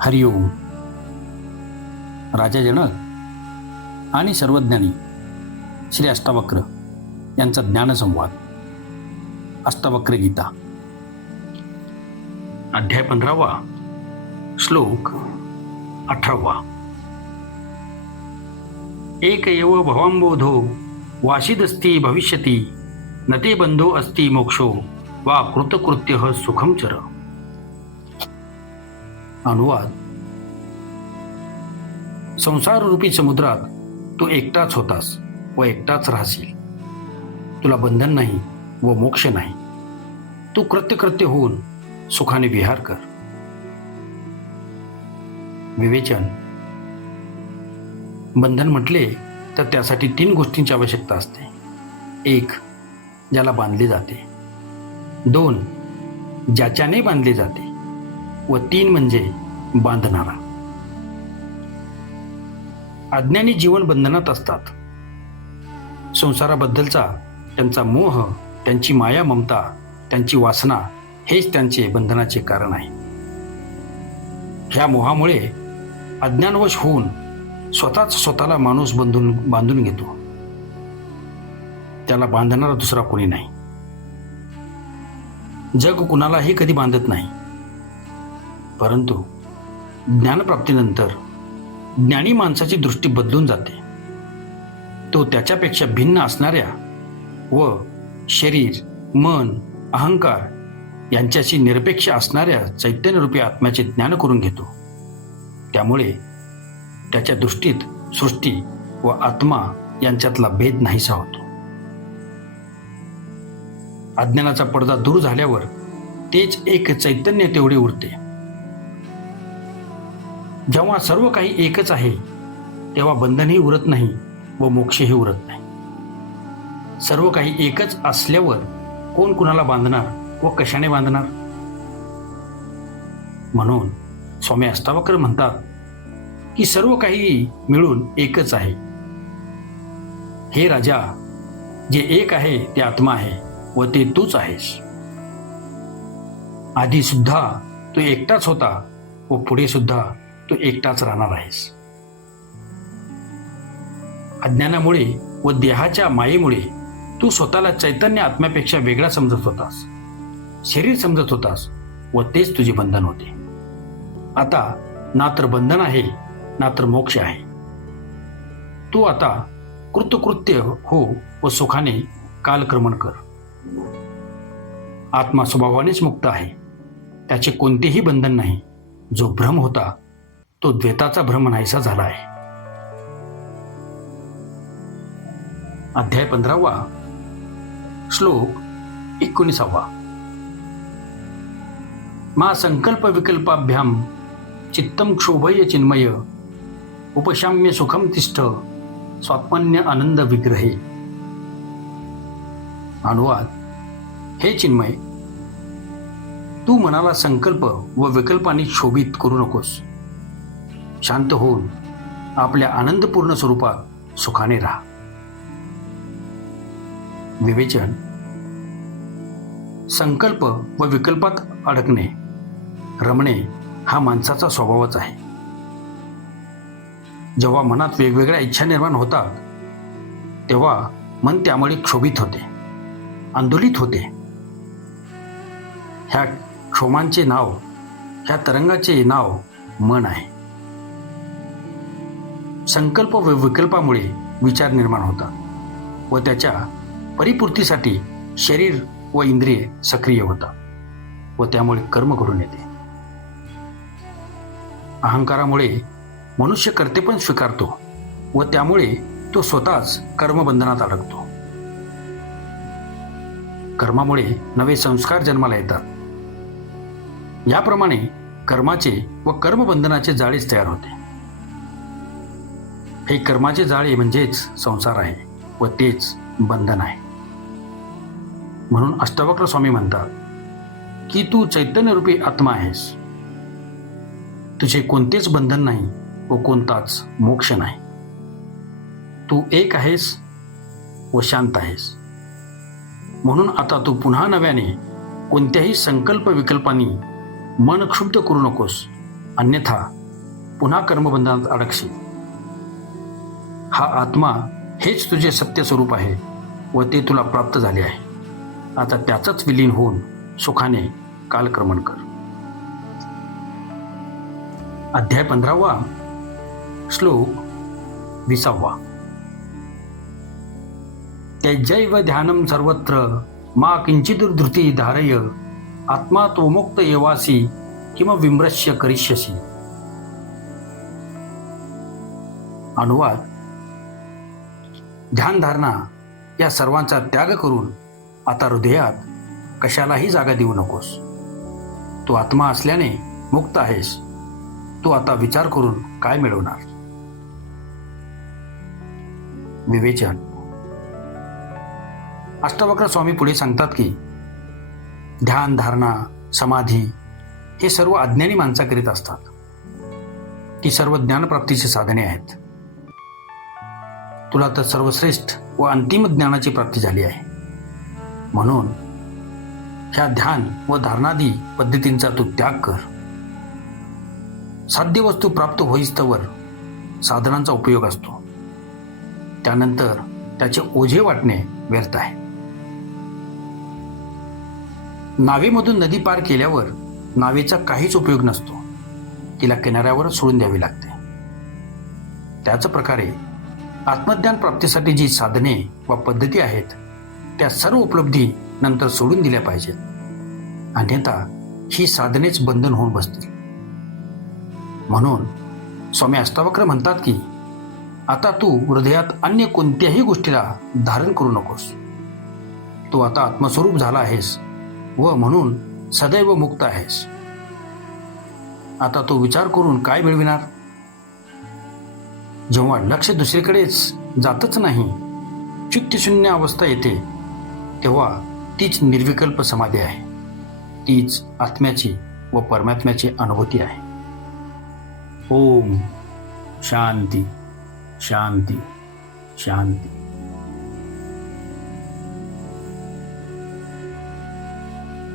हरिओम. राजा जनक आणि सर्वज्ञानी श्री अष्टावक्र यांचा ज्ञानसंवाद. अष्टावक्र गीता, अध्याय 15, श्लोक 18. एक एव भवांबोधो वासिदस्ति भविष्यति न ते बंधो अस्ति मोक्षो वा कृतकृत्य सुखम चर. अनुवाद. संसार रूपी समुद्रात तू एकटाच होतास व एकटाच राहशील. तुला बंधन नाही व मोक्ष नाही. तू कृत्य होऊन सुखाने विहार कर. विवेचन. बंधन म्हटले तर त्यासाठी 3 गोष्टींची आवश्यकता असते. 1. ज्याला बांधले जाते. 2. ज्याच्याने बांधले जाते. व 3 म्हणजे बांधणारा. अज्ञानी जीवन बंधनात असतात. संसाराबद्दलचा त्यांचा मोह, त्यांची माया ममता, त्यांची वासना हेच त्यांचे बंधनाचे कारण आहे. ह्या मोहामुळे अज्ञानवश होऊन स्वतःला माणूस बांधून घेतो. त्याला बांधणारा दुसरा कोणी नाही. जग कुणालाही कधी बांधत नाही. परंतु ज्ञानप्राप्तीनंतर ज्ञानी माणसाची दृष्टी बदलून जाते. तो त्याच्यापेक्षा भिन्न असणाऱ्या व शरीर, मन, अहंकार यांच्याशी निरपेक्ष असणाऱ्या चैतन्यरूपी आत्म्याचे ज्ञान करून घेतो. त्यामुळे त्याच्या दृष्टीत सृष्टी व आत्मा यांच्यातला भेद नाहीसा होतो. अज्ञानाचा पडदा दूर झाल्यावर तेच एक चैतन्य तेवढे उरते. जेव्हा सर्व काही एकच आहे तेव्हा बंधनही उरत नाही व मोक्षही उरत नाही. सर्व काही एकच असल्यावर कोण कुणाला बांधणार व कशाने बांधणार. म्हणून स्वामी अष्टावक्र म्हणतात की सर्व काही मिळून एकच आहे. हे राजा, जे एक आहे ते आत्मा आहे व ते तूच आहेस. आधी सुद्धा तू एकटाच होता व पुढे सुद्धा तू एकटाच राहणार आहेस. अज्ञानामुळे व देहाच्या मायेमुळे तू स्वतःला चैतन्य आत्म्यापेक्षा वेगळा समजत होतास, शरीर समजत होतास व तेच तुझे बंधन होते. आता ना तर बंधन आहे ना तर मोक्ष आहे. तू आता कृतकृत्य हो व सुखाने कालक्रमण कर. आत्मा स्वभावानेच मुक्त आहे. त्याचे कोणतेही बंधन नाही. जो भ्रम होता तो द्वैताचा भ्रम नाहीसा झाला आहे. अध्याय 15, श्लोक 19. मा संकल्प विकल्पाभ्याम चित्तम क्षोभय चिन्मय उपशाम्य सुखम तिष्ठ स्वात्मन्य आनंद विग्रहे. अनुवाद. हे चिन्मय, तू मनाला संकल्प व विकल्पाने क्षोभित करू नकोस. शांत होऊन आपल्या आनंदपूर्ण स्वरूपात सुखाने राहा. विवेचन. संकल्प व विकल्पात अडकणे, रमणे हा माणसाचा स्वभावच आहे. जेव्हा मनात वेगवेगळ्या इच्छा निर्माण होतात तेव्हा मन त्यामुळे क्षोभित होते, आंदोलित होते. ह्या क्षोभांचे नाव, ह्या तरंगाचे नाव मन आहे. संकल्प व विकल्पामुळे विचार निर्माण होतात व त्याच्या परिपूर्तीसाठी शरीर व इंद्रिये सक्रिय होतात व त्यामुळे कर्म घडून येते. अहंकारामुळे मनुष्य कर्तेपण स्वीकारतो व त्यामुळे तो स्वतःच कर्मबंधनात अडकतो. कर्मामुळे नवे संस्कार जन्माला येतात. याप्रमाणे कर्माचे व कर्मबंधनाचे जाळेच तयार होते. हे कर्माचे जाळे म्हणजेच संसार आहे व तेच बंधन आहे. म्हणून अष्टावक्र स्वामी म्हणतात की तू चैतन्यरूपी आत्मा आहेस. तुझे कोणतेच बंधन नाही व कोणताच मोक्ष नाही. तू एक आहेस व शांत आहेस. म्हणून आता तू पुन्हा नव्याने कोणत्याही संकल्प विकल्पांनी मन क्षुब्ध करू नकोस, अन्यथा पुन्हा कर्मबंधनात अडकशील. हा आत्मा हेच तुझे सत्य स्वरूप आहे व ते तुला प्राप्त झाले आहे. आता त्याचंच विलीन होऊन सुखाने कालक्रमण कर. अध्याय 15 श्लोक 20. त्यजैव ध्यानं सर्वत्र मा किंचित धृती धारय आत्मा त्वमुक्त येवासी किम विमृश्य करिष्यसी. अनुवाद: ध्यानधारणा या सर्वांचा त्याग करून आता हृदयात कशालाही जागा देऊ नकोस. तू आत्मा असल्याने मुक्त आहेस. तू आता विचार करून काय मिळवणार. विवेचन. अष्टावक्र स्वामी पुढे सांगतात की ध्यान, धारणा, समाधी हे सर्व अज्ञानी माणसाकरीत असतात. ती सर्व ज्ञानप्राप्तीची साधने आहेत. तुला तर सर्वश्रेष्ठ व अंतिम ज्ञानाची प्राप्ती झाली आहे. म्हणून ह्या ध्यान व धारणादी पद्धतींचा तू त्याग कर. साध्य वस्तू प्राप्त होईस्तवर साधनांचा उपयोग असतो. त्यानंतर त्याचे ओझे वाटणे व्यर्थ आहे. नावेमधून नदी पार केल्यावर नावेचा काहीच उपयोग नसतो. तिला किनाऱ्यावर सोडून द्यावी लागते. त्याच प्रकारे आत्मज्ञान प्राप्तीसाठी जी साधने व पद्धती आहेत त्या सर्व उपलब्धी नंतर सोडून दिल्या पाहिजेत. अन्यथा ही साधनेच बंधन होऊन बसतील. म्हणून स्वामी अष्टावक्र म्हणतात की आता तू हृदयात अन्य कोणत्याही गोष्टीला धारण करू नकोस. तू आता आत्मस्वरूप झाला आहेस व म्हणून सदैव मुक्त आहेस. आता तू विचार करून काय मिळविणार. जेव्हा लक्ष दुसरीकडेच जातच नाही, चित्तशून्य अवस्था येते, तेव्हा तीच निर्विकल्प समाधी आहे. तीच आत्म्याची व परमात्म्याची अनुभूती आहे. ओम शांती शांती शांती.